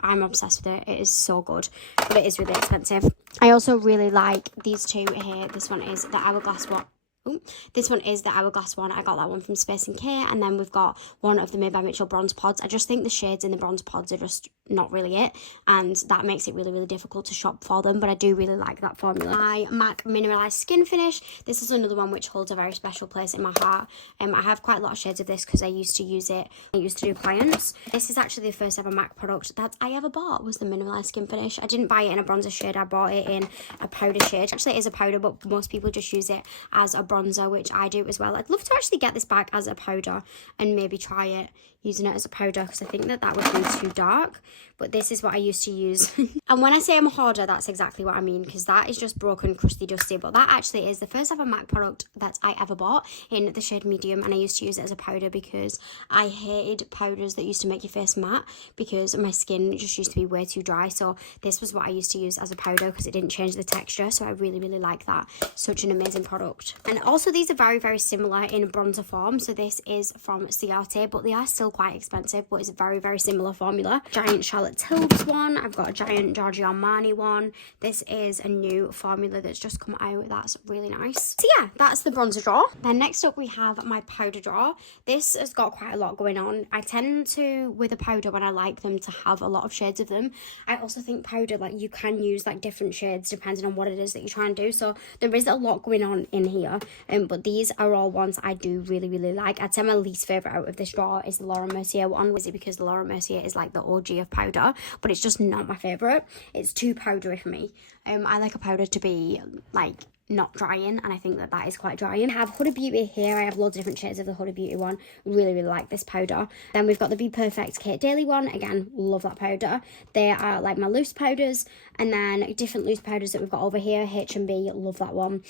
I'm obsessed with it. It is so good, but it is really expensive. I also really like these two here. This one is the Hourglass one. Ooh, this one is the Hourglass one. I got that one from Space & Care, and then we've got one of the Made by Mitchell bronze pods. I just think the shades in the bronze pods are just not really it, and that makes it really difficult to shop for them, but I do really like that formula. My MAC Mineralized Skin Finish. This is another one which holds a very special place in my heart. I have quite a lot of shades of this because I used to use it. I used to do clients. This is actually the first ever MAC product that I ever bought, was the Mineralized Skin Finish. I didn't buy it in a bronzer shade. I bought it in a powder shade. Actually, it is a powder, but most people just use it as a bronzer, which I do as well. I'd love to actually get this back as a powder and maybe try it using it as a powder, because I think that would be too dark, but this is what I used to use. And when I say I'm a hoarder, that's exactly what I mean, because that is just broken, crusty, dusty, but that actually is the first ever MAC product that I ever bought in the shade Medium, and I used to use it as a powder because I hated powders that used to make your face matte, because my skin just used to be way too dry. So this was what I used to use as a powder because it didn't change the texture, so I really like that. Such an amazing product. And also these are very similar in bronzer form. So this is from CRT, but they are still quite expensive, but it's a very similar formula. Giant Charlotte Tilbury one. I've got a giant Giorgio Armani one. This is a new formula that's just come out. That's really nice. So yeah, that's the bronzer drawer. Then next up we have my powder drawer. This has got quite a lot going on. I tend to, with a powder, when I like them, to have a lot of shades of them. I also think powder, like, you can use like different shades depending on what it is that you're trying to do. So there is a lot going on in here, but these are all ones I do really like. I'd say my least favourite out of this drawer is the Laura Mercier one. Is it because the Laura Mercier is like the OG of powder, but it's just not my favourite. It's too powdery for me. I like a powder to be like not drying, and I think that is quite drying. I have Huda Beauty here. I have loads of different shades of the Huda Beauty one. Really like this powder. Then we've got the Be Perfect Kate Daly one. Again, love that powder. They are like my loose powders, and then different loose powders that we've got over here. H&B, love that one.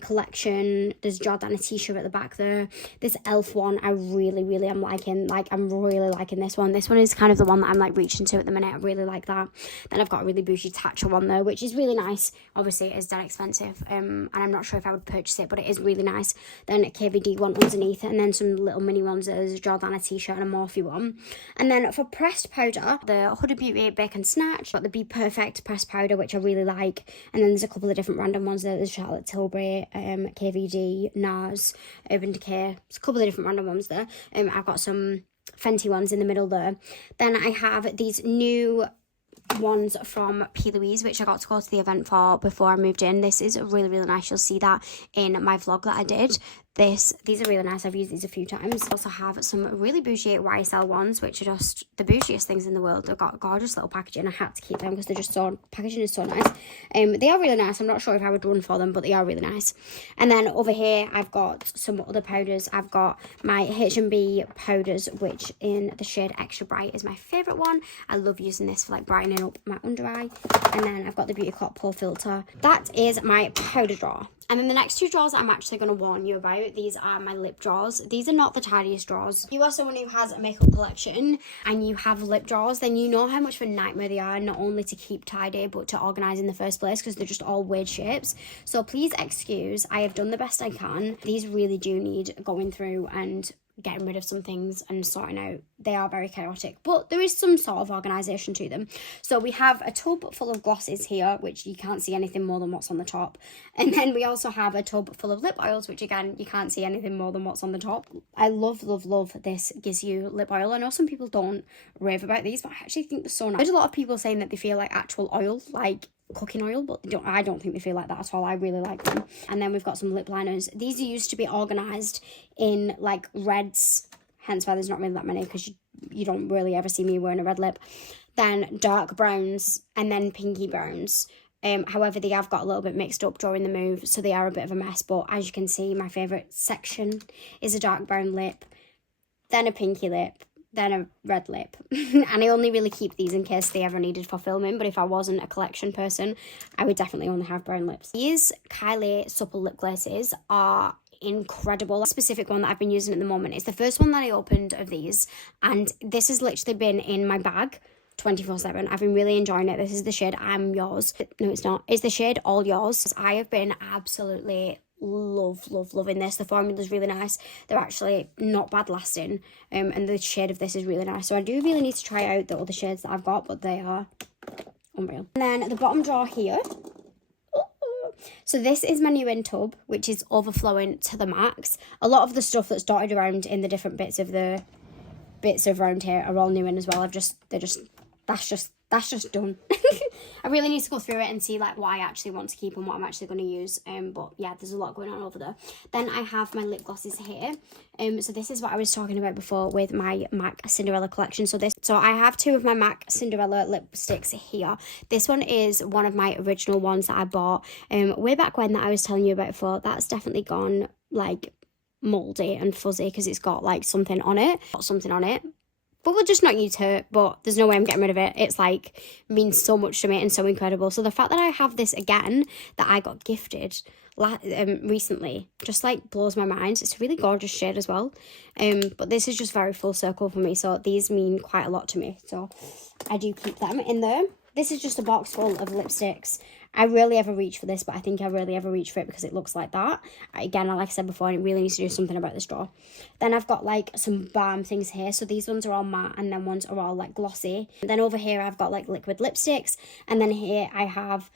Collection, there's Jordana t-shirt at the back there. This Elf one I really am liking. Like, I'm really liking this one. This one is kind of the one that I'm like reaching to at the minute. I really like that. Then I've got a really bougie Tatcha one there, which is really nice. Obviously it is dead expensive, and I'm not sure if I would purchase it, but it is really nice. Then a KVD one underneath it, and then some little mini ones. There's a Jordana t-shirt and a Morphe one. And then for pressed powder, the Huda Beauty Bacon Snatch, got the Be Perfect pressed powder, which I really like. And then there's a couple of different random ones there. There's Charlotte Tilbury, KVD, NARS, Urban Decay. There's a couple of different random ones there. I've got some Fenty ones in the middle there. Then I have these new ones from P. Louise, which I got to go to the event for before I moved in. This is really nice. You'll see that in my vlog that I did. These are really nice. I've used these a few times. I also have some really bougie YSL ones, which are just the bougiest things in the world. They've got gorgeous little packaging. I had to keep them because they're just so, packaging is so nice. They are really nice. I'm not sure if I would run for them, but they are really nice. And then over here, I've got some other powders. I've got my H&B powders, which in the shade Extra Bright is my favourite one. I love using this for like brightening up my under eye. And then I've got the Beauty Clock Pro Filter. That is my powder drawer. And then the next two drawers I'm actually going to warn you about. These are my lip drawers. These are not the tidiest drawers. If you are someone who has a makeup collection and you have lip drawers, then you know how much of a nightmare they are, not only to keep tidy but to organise in the first place, because they're just all weird shapes. So please excuse, I have done the best I can. These really do need going through and getting rid of some things and sorting out. They are very chaotic, but there is some sort of organisation to them. So we have a tub full of glosses here, which you can't see anything more than what's on the top. And then we also have a tub full of lip oils, which again, you can't see anything more than what's on the top. I love this Gives You lip oil. I know some people don't rave about these, but I actually think they're so nice. There's a lot of people saying that they feel like actual oil, like cooking oil, but I don't think they feel like that at all. I really like them. And then we've got some lip liners. These used to be organised in like reds, hence why there's not really that many, because you don't really ever see me wearing a red lip. then dark browns, and then pinky browns. However, they have got a little bit mixed up during the move, so they are a bit of a mess. But as you can see, my favourite section is a dark brown lip, then a pinky lip, then a red lip. And I only really keep these in case they ever needed for filming, but if I wasn't a collection person, I would definitely only have brown lips. These Kylie Supple lip glazes are incredible. The specific one that I've been using at the moment is the first one that I opened of these, and this has literally been in my bag 24/7. I've been really enjoying it. This is the shade I'm Yours. No, it's not. It's the shade All Yours. I have been absolutely loving this. The formula is really nice. They're actually not bad lasting, and the shade of this is really nice. So I do really need to try out the other shades that I've got, but they are unreal. And then the bottom drawer here. So this is my new in tub, which is overflowing to the max. A lot of the stuff that's dotted around in the different bits of around here are all new in as well. That's just done. I really need to go through it and see like what I actually want to keep and what I'm actually going to use. But yeah, there's a lot going on over there. Then I have my lip glosses here. So this is what I was talking about before with my MAC Cinderella collection. So I have two of my MAC Cinderella lipsticks here. This one is one of my original ones that I bought way back when that I was telling you about before. That's definitely gone like moldy and fuzzy because it's got like something on it. But we'll just not use her, but there's no way I'm getting rid of it. It's like means so much to me and so incredible. So the fact that I have this again that I got gifted recently just like blows my mind. It's a really gorgeous shade as well. But this is just very full circle for me. So these mean quite a lot to me. So I do keep them in there. This is just a box full of lipsticks. I rarely ever reach for this, but I think I rarely ever reach for it because it looks like that. Again, like I said before, I really need to do something about this drawer. Then I've got like some balm things here. So these ones are all matte and then ones are all like glossy. And then over here I've got like liquid lipsticks. And then here I have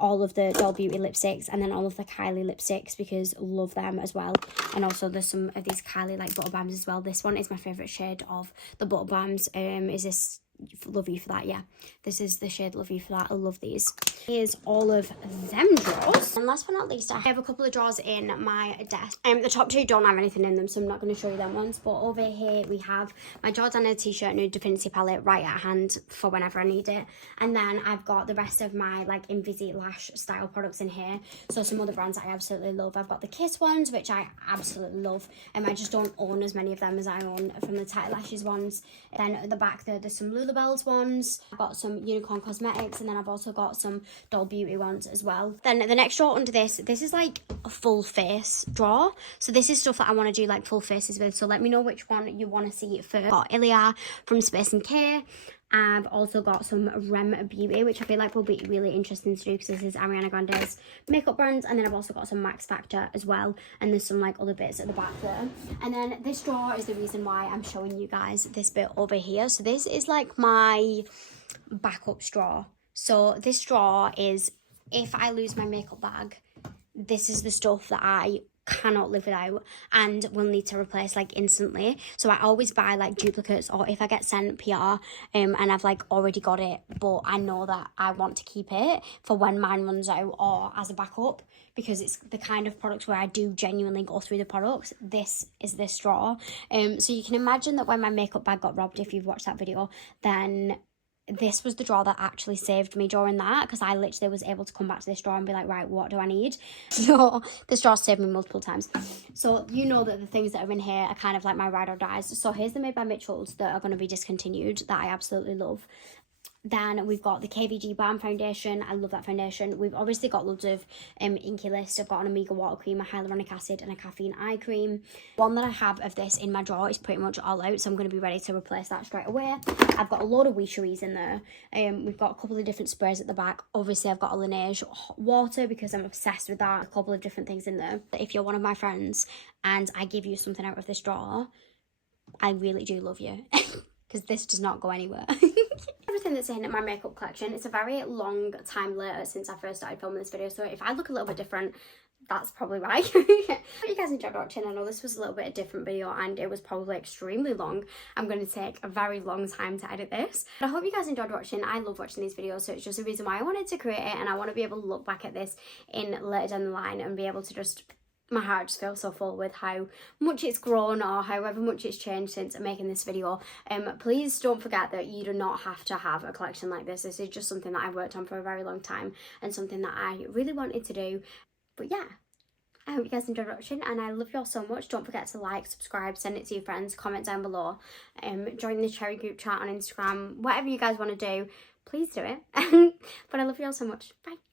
all of the Doll Beauty lipsticks and then all of the Kylie lipsticks because love them as well. And also there's some of these Kylie like butter balms as well. This one is my favourite shade of the butter balms. Is this Love You For That? Yeah, this is the shade Love You For That. I love these. Here's all of them drawers, and last but not least I have a couple of drawers in my desk. The top two don't have anything in them, so I'm not going to show you them ones, but over here we have my Jordana t-shirt nude Divinity palette right at hand for whenever I need it. And then I've got the rest of my like Invisi lash style products in here, so some other brands that I absolutely love. I've got the Kiss ones, which I absolutely love, and I just don't own as many of them as I own from the Tight Lashes ones. Then at the back there's some Bells ones. I've got some Unicorn Cosmetics, and then I've also got some Doll Beauty ones as well. Then the next drawer under this is like a full face drawer. So this is stuff that I want to do like full faces with. So let me know which one you want to see first. I've got Ilia from Space and K. I've also got some Rem Beauty, which I feel like will be really interesting to do because this is Ariana Grande's makeup brand. And then I've also got some Max Factor as well. And there's some like other bits at the back there. And then this drawer is the reason why I'm showing you guys this bit over here. So this is like my backup drawer. So this drawer is, if I lose my makeup bag, this is the stuff that I cannot live without and will need to replace like instantly. So I always buy like duplicates, or if I get sent PR and I've like already got it but I know that I want to keep it for when mine runs out, or as a backup, because it's the kind of product where I do genuinely go through the products. This is this drawer. So you can imagine that when my makeup bag got robbed, if you've watched that video, then this was the drawer that actually saved me during that, because I literally was able to come back to this drawer and be like, right, what do I need? So this drawer saved me multiple times. So you know that the things that are in here are kind of like my ride or dies. So here's the Made by Mitchells that are going to be discontinued that I absolutely love. Then we've got the KVD Balm Foundation. I love that foundation. We've obviously got loads of Inky List. I've got an Omega Water Cream, a Hyaluronic Acid, and a Caffeine Eye Cream. One that I have of this in my drawer is pretty much all out, so I'm going to be ready to replace that straight away. I've got a load of Wisheries in there. We've got a couple of different sprays at the back. Obviously, I've got a Laneige hot water because I'm obsessed with that. A couple of different things in there. If you're one of my friends and I give you something out of this drawer, I really do love you, because this does not go anywhere. Everything that's in my makeup collection. It's a very long time later since I first started filming this video, so if I look a little bit different, that's probably why. Hope you guys enjoyed watching. I know this was a little bit a different video and it was probably extremely long. I'm going to take a very long time to edit this, but I hope you guys enjoyed watching. I love watching these videos, so it's just a reason why I wanted to create it, and I want to be able to look back at this in later down the line and be able to just my heart just feels so full with how much it's grown or however much it's changed since making this video. Please don't forget that you do not have to have a collection like this. This is just something that I've worked on for a very long time and something that I really wanted to do. But yeah, I hope you guys enjoyed watching, and I love you all so much. Don't forget to like, subscribe, send it to your friends, comment down below, join the cherry group chat on Instagram, whatever you guys want to do, please do it. But I love you all so much. Bye.